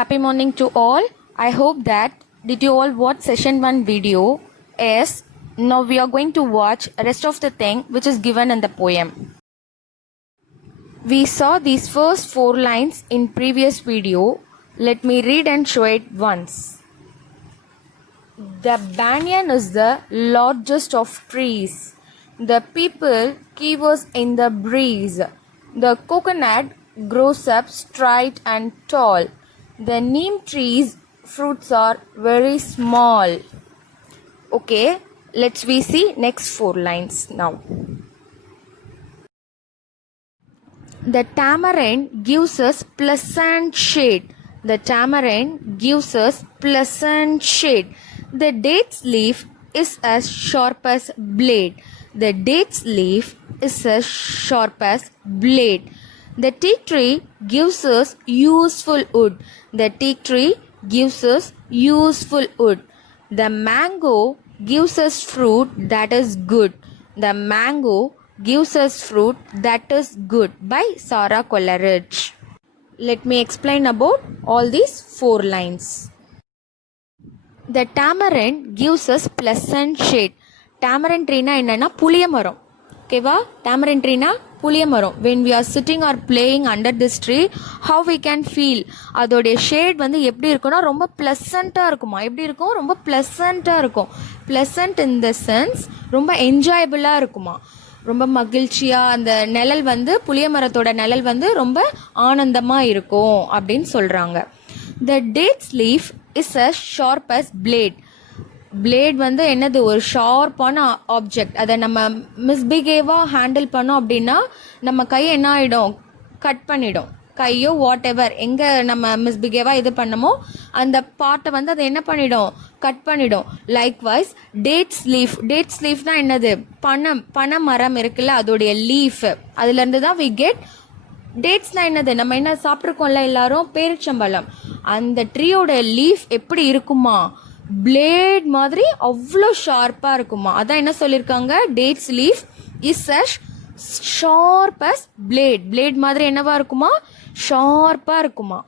happy morning to all. I hope that did you all watch session 1 video? Yes. Now we are going to watch rest of the thing which is given in the poem. We saw these first 4 lines in previous video. Let me read and show it once. The banyan is the largest of trees. The people quivers in the breeze. The coconut grows up straight and tall. The neem tree's fruits are very small. Okay, let's we see next 4 lines now. The tamarind gives us pleasant shade. The tamarind gives us pleasant shade. The date's leaf is as sharp as blade. The date's leaf is as sharp as blade. The teak tree gives us useful wood. The teak tree gives us useful wood. The mango gives us fruit that is good. The mango gives us fruit that is good by Sara Coleridge. Let me explain about all these 4 lines. The tamarind gives us pleasant shade. Tamarind tree na enna puliya maram. ஓகேவா tamarind tree na புளிய மரம். when we are sitting or playing under this tree, how we can feel அதோடைய ஷேட் வந்து எப்படி இருக்கும்னா ரொம்ப ப்ளசண்ட்டாக இருக்குமா. எப்படி இருக்கும்? ரொம்ப ப்ளசண்ட்டாக இருக்கும். ப்ளசண்ட் இன் த சென்ஸ் ரொம்ப என்ஜாயபிளாக இருக்குமா. ரொம்ப மகிழ்ச்சியாக அந்த நிழல் வந்து புளிய மரத்தோட நிழல் வந்து ரொம்ப ஆனந்தமாக இருக்கும் அப்படின்னு சொல்கிறாங்க. The dates leaf is a sharp as blade. Blade வந்து என்னது? ஒரு ஷார்ப்பான ஆப்ஜெக்ட். அதை நம்ம மிஸ்பிஹேவாக ஹேண்டில் பண்ணோம் அப்படின்னா நம்ம கையை என்ன ஆகிடும்? கட் பண்ணிடும். கையோ வாட் எவர் எங்கே நம்ம மிஸ்பிஹேவாக இது பண்ணமோ அந்த பார்ட்டை வந்து அதை என்ன பண்ணிடும்? கட் பண்ணிடும். Likewise dates leaf. டேட்ஸ் லீஃப்னா என்னது? பனை மரம் இருக்குல்ல, அதோடைய லீஃப். அதுலேருந்து தான் வி கெட் டேட்ஸ்னா என்னது? நம்ம என்ன சாப்பிட்ருக்கோம்ல எல்லாரும், பேரிச்சம்பழம். அந்த ட்ரீயோட லீஃப் எப்படி இருக்குமா? பிளேட் மாதிரி அவ்வளோ ஷார்ப்பாக இருக்குமா. அதான் என்ன சொல்லியிருக்காங்க? Dates leaf is as sharp as blade. Blade மாதிரி என்னவா இருக்குமா? ஷார்ப்பாக இருக்குமா.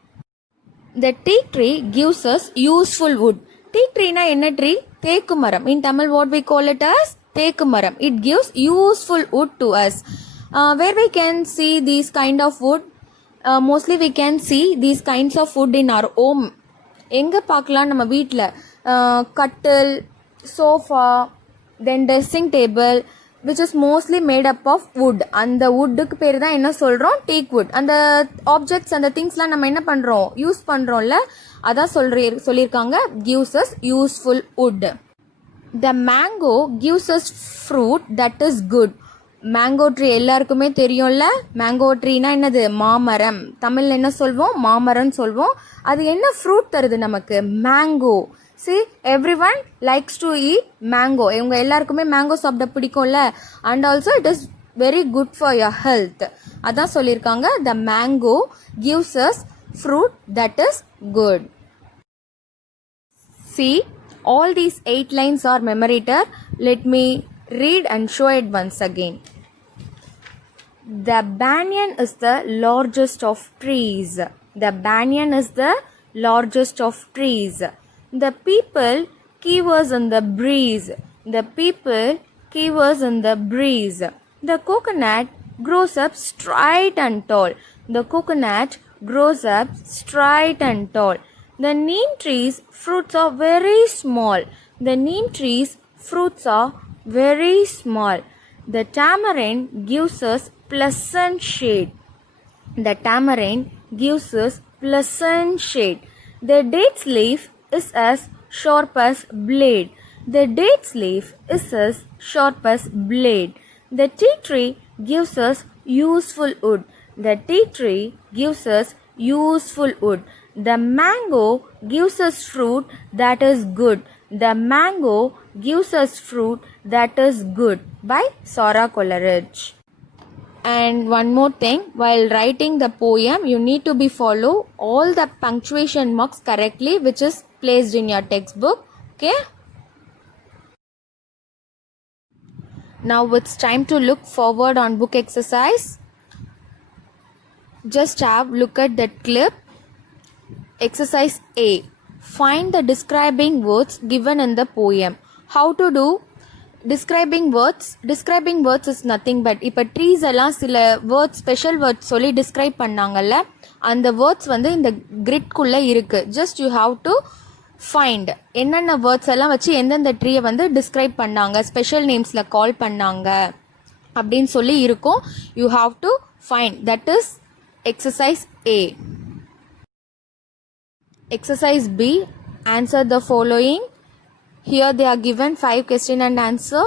The teak tree gives us useful wood. Teak ட்ரீனா என்ன ட்ரீ? தேக்கு மரம். In Tamil what we call it as தேக்கு மரம். It gives useful wood to us. Where we can see these kind of wood? Mostly we can see these kinds of wood in our home. எங்கே பார்க்கலாம்? நம்ம வீட்டில் கட்டில், sofa, then dressing table which is mostly made up of wood. அந்த வுட்டுக்கு பேர் தான் என்ன சொல்கிறோம்? டீக் வுட். அந்த ஆப்ஜெக்ட்ஸ் அந்த திங்ஸ்லாம் நம்ம என்ன பண்ணுறோம்? யூஸ் பண்ணுறோம்ல, அதான் சொல்லியிருக்காங்க gives us useful would. The mango gives us fruit that is good. Mango tree எல்லாருக்குமே தெரியும்ல. மேங்கோ ட்ரீனா என்னது? மாமரம். தமிழ்ல என்ன சொல்வோம்? மாமரம்னு சொல்வோம். அது என்ன ஃப்ரூட் தருது நமக்கு? Mango. See, everyone likes to eat mango. இவங்க எல்லாருக்குமே மேங்கோ சாப்பிட பிடிக்கும்ல. And also it is very good for your health. அதான் சொல்லியிருக்காங்க the mango gives us fruit that is good. See, all these 8 lines are memorated. Let me read and show it once again. The banyan is the largest of trees. The banyan is the largest of trees. The people quivers in the breeze. The people quivers in the breeze. The coconut grows up straight and tall. The coconut grows up straight and tall. The neem tree's fruits are very small. The neem tree's fruits are very small. The tamarind gives us pleasant shade. The tamarind gives us pleasant shade. The date's leaf is as sharp as blade. The date's leaf is as sharp as blade. The teak tree gives us useful wood. The teak tree gives us useful wood. The mango gives us fruit that is good. The mango gives us fruit that is good by Sara Coleridge. And one more thing, while writing the poem you need to be follow all the punctuation marks correctly which is placed in your textbook. Okay, now it's time to look forward on book exercise. Just have look at that clip. Exercise A. Find the describing words given in the poem. How to do describing words? Describing words is nothing but இப்போ ட்ரீஸ் எல்லாம் சில words special words சொல்லி டிஸ்கிரைப் பண்ணாங்கல்ல, அந்த வேர்ட்ஸ் வந்து இந்த கிரிட்குள்ளே இருக்குது. Just you have to find என்னென்ன வேர்ட்ஸ் எல்லாம் வச்சு எந்தெந்த ட்ரீயை வந்து டிஸ்கிரைப் பண்ணாங்க, ஸ்பெஷல் நேம்ஸில் கால் பண்ணாங்க அப்படின்னு சொல்லி இருக்கும். You have to find. That is exercise A. Exercise B. Answer the following. Here they are given 5 question and answer.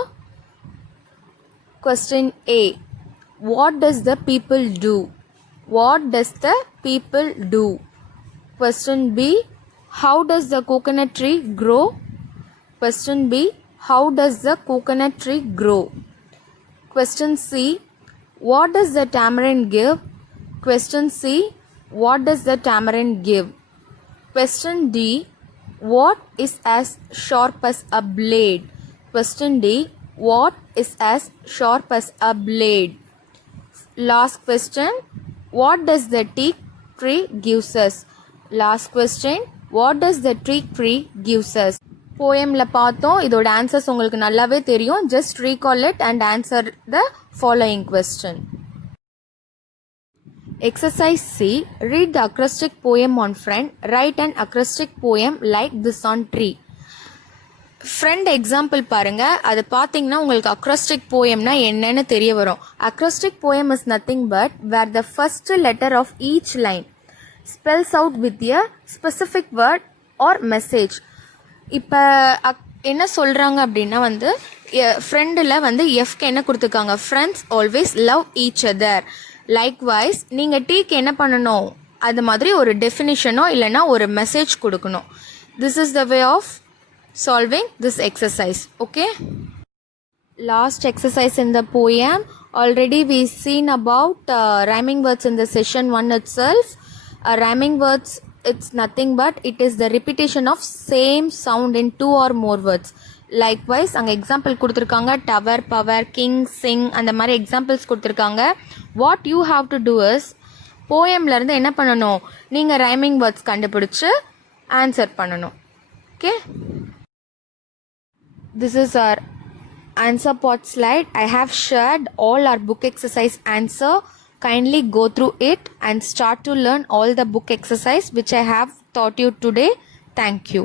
Question A. What does the people do? What does the people do? Question B. How does the coconut tree grow? Question B. How does the coconut tree grow? Question C. What does the tamarind give? Question C. What does the tamarind give? Question D. What is as sharp as a blade? Question D. What is as sharp as a blade? Last question. What does the teak tree gives us? Last question. What does the teak tree gives us? போயமில் பார்த்தோம். இதோட ஆன்சர்ஸ் உங்களுக்கு நல்லாவே தெரியும். Just recall it and answer the following question. Exercise C. Read the acrostic poem on friend. Write an acrostic poem like this on tree. Friend example பாருங்கள். அது பார்த்தீங்கன்னா உங்களுக்கு அக்ரோஸ்டிக் போயம்னா என்னன்னு தெரிய வரும். Acrostic poem is nothing but where the first letter of each line spells out with a specific word or message. இப்போ என்ன சொல்கிறாங்க அப்படின்னா வந்து ஃப்ரெண்டில் வந்து எஃப்க்கு என்ன கொடுத்துருக்காங்க, friends always love each other. Likewise நீங்கள் டீக்கு என்ன பண்ணணும், அது மாதிரி ஒரு டெஃபினிஷனோ இல்லைன்னா ஒரு மெசேஜ் கொடுக்கணும். This is the way of solving this exercise. Okay, last exercise in the poem. Already we seen about rhyming words in the session 1 itself. Rhyming words, it's nothing but it is the repetition of same sound in 2 or more words. Likewise அங்கே example கொடுத்துருக்காங்க, tower, power, king, sing, அந்த மாதிரி examples கொடுத்துருக்காங்க. What you have to do is போயம்லேருந்து என்ன பண்ணணும், நீங்கள் rhyming words கண்டுபிடிச்சி ஆன்சர் பண்ணணும். Okay, this is our answer part slide. I have shared all our book exercise answer. Kindly go through it and start to learn all the book exercise which I have taught you today. Thank you.